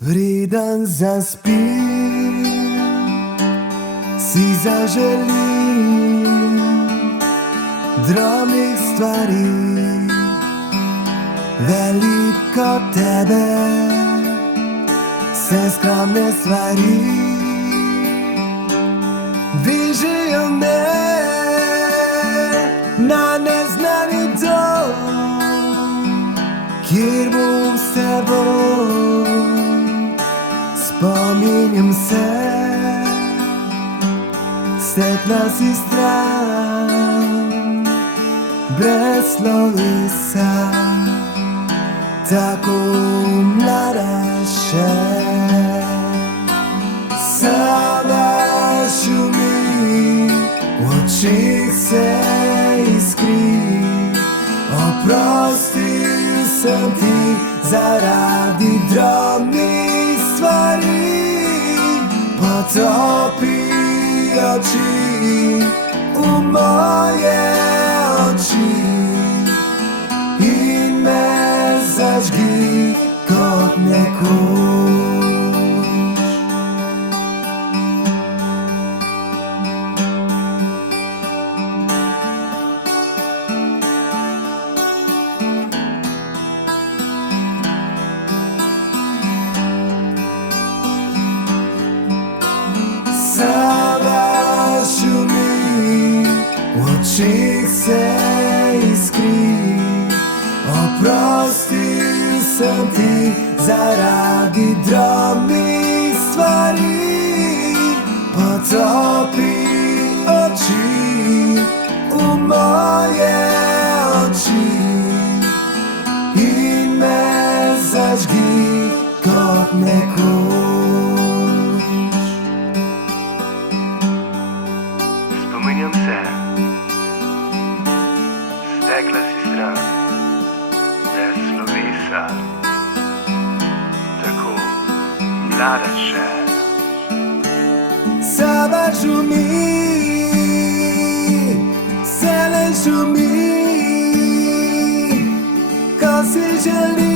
Preden zaspim, si zaželim drobnih stvari, veliko tebe, vse skromne stvari dvižejo me na neznani dom, kjer bom s teboj. Spominjam se, stekla si stran, brez slovesa, tako mlada še. Sama šumi, v očih se iskri, oprostil sem ti zaradi drobnih stvari. Potopi oči v moje oči in me zažgi kot nekoč. Sama šumi, v očih se iskri, oprostil sem ti zaradi drobnih stvari. Potopi oči v moje oči in me zažgi kot nekoč. Spominjam se, stekla si stran, brez slovesa, tako mlada še. Sama šumi, vselej šumi, ko si želim.